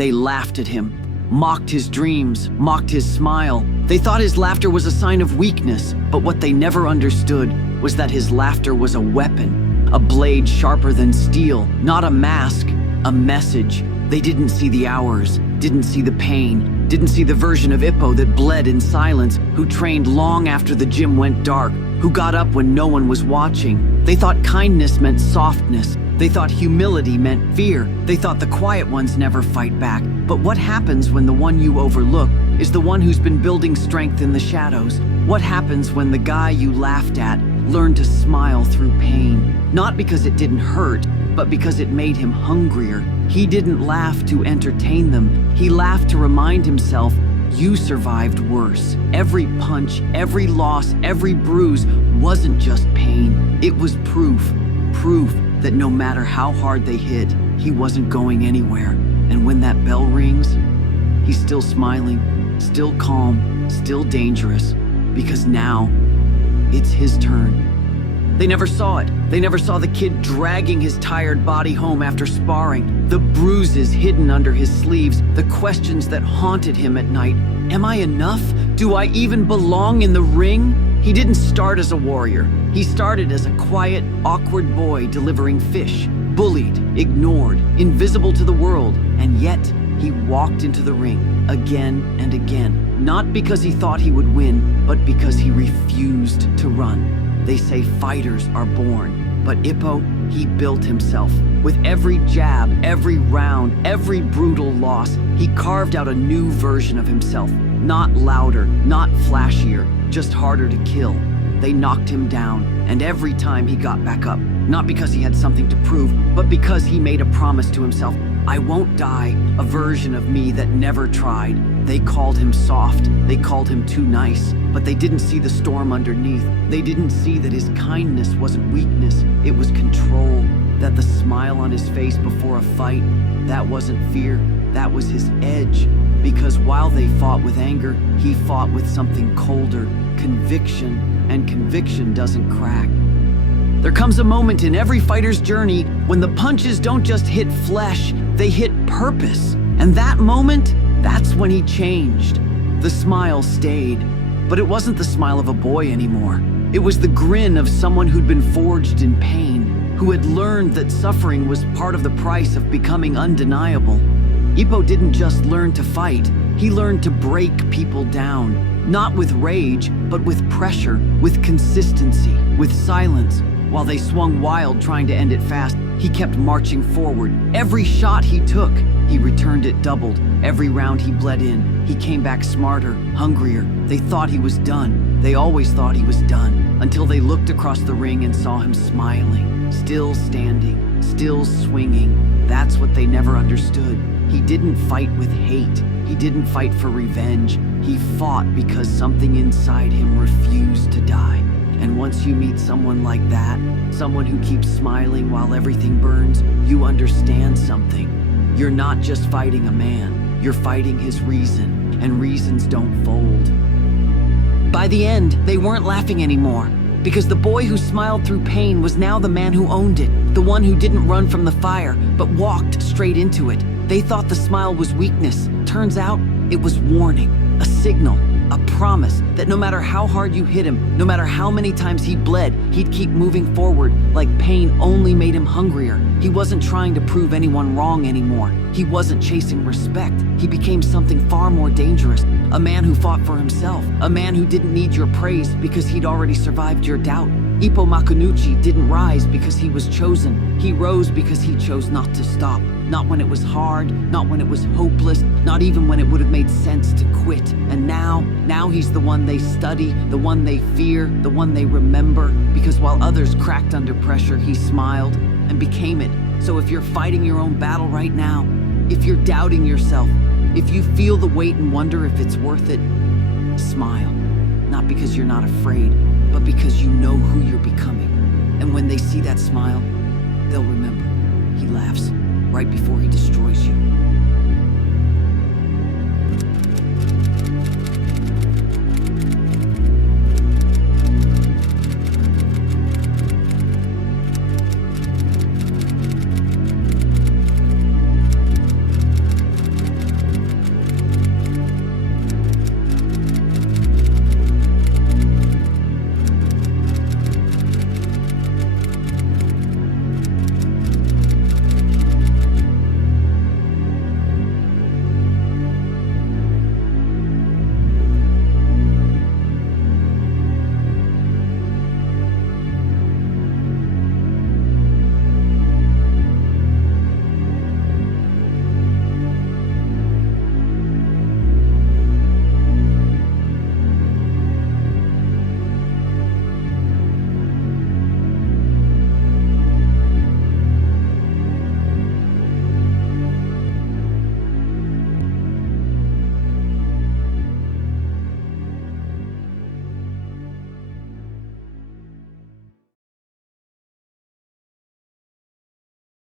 They laughed at him, mocked his dreams, mocked his smile. They thought his laughter was a sign of weakness, but what they never understood was that his laughter was a weapon, a blade sharper than steel, not a mask, a message. They didn't see the hours, didn't see the pain, didn't see the version of Ippo that bled in silence, who trained long after the gym went dark, who got up when no one was watching. They thought kindness meant softness. They thought humility meant fear. They thought the quiet ones never fight back. But what happens when the one you overlook is the one who's been building strength in the shadows? What happens when the guy you laughed at learned to smile through pain? Not because it didn't hurt, but because it made him hungrier. He didn't laugh to entertain them. He laughed to remind himself, you survived worse. Every punch, every loss, every bruise wasn't just pain. It was proof that no matter how hard they hit, he wasn't going anywhere. And when that bell rings, he's still smiling, still calm, still dangerous, because now it's his turn. They never saw it. They never saw the kid dragging his tired body home after sparring, the bruises hidden under his sleeves, the questions that haunted him at night. Am I enough? Do I even belong in the ring? He didn't start as a warrior. He started as a quiet, awkward boy delivering fish, bullied, ignored, invisible to the world, and yet he walked into the ring again and again, not because he thought he would win, but because he refused to run. They say fighters are born, but Ippo, he built himself. With every jab, every round, every brutal loss, he carved out a new version of himself. Not louder, not flashier, just harder to kill. They knocked him down, and every time he got back up, not because he had something to prove, but because he made a promise to himself. I won't die, a version of me that never tried. They called him soft, they called him too nice, but they didn't see the storm underneath. They didn't see that his kindness wasn't weakness, it was control. That the smile on his face before a fight, that wasn't fear, that was his edge. Because while they fought with anger, he fought with something colder, conviction, and conviction doesn't crack. There comes a moment in every fighter's journey when the punches don't just hit flesh, they hit purpose. And that moment, that's when he changed. The smile stayed, but it wasn't the smile of a boy anymore. It was the grin of someone who'd been forged in pain, who had learned that suffering was part of the price of becoming undeniable. Ippo didn't just learn to fight, he learned to break people down. Not with rage, but with pressure, with consistency, with silence. While they swung wild trying to end it fast, he kept marching forward. Every shot he took, he returned it doubled. Every round he bled in, he came back smarter, hungrier. They thought he was done. They always thought he was done, until they looked across the ring and saw him smiling, still standing, still swinging. That's what they never understood. He didn't fight with hate. He didn't fight for revenge. He fought because something inside him refused to die. And once you meet someone like that, someone who keeps smiling while everything burns, you understand something. You're not just fighting a man, you're fighting his reason, and reasons don't fold. By the end, they weren't laughing anymore, because the boy who smiled through pain was now the man who owned it, the one who didn't run from the fire, but walked straight into it. They thought the smile was weakness. Turns out, it was warning, a signal, a promise that no matter how hard you hit him, no matter how many times he bled, he'd keep moving forward, like pain only made him hungrier. He wasn't trying to prove anyone wrong anymore. He wasn't chasing respect. He became something far more dangerous. A man who fought for himself. A man who didn't need your praise because he'd already survived your doubt. Ippo Makunuchi didn't rise because he was chosen. He rose because he chose not to stop. Not when it was hard, not when it was hopeless, not even when it would have made sense to quit. And now he's the one they study, the one they fear, the one they remember. Because while others cracked under pressure, he smiled and became it. So if you're fighting your own battle right now, if you're doubting yourself, if you feel the weight and wonder if it's worth it, smile. Not because you're not afraid, but because you know who you're becoming. And when they see that smile, they'll remember. He laughs right before he destroys you.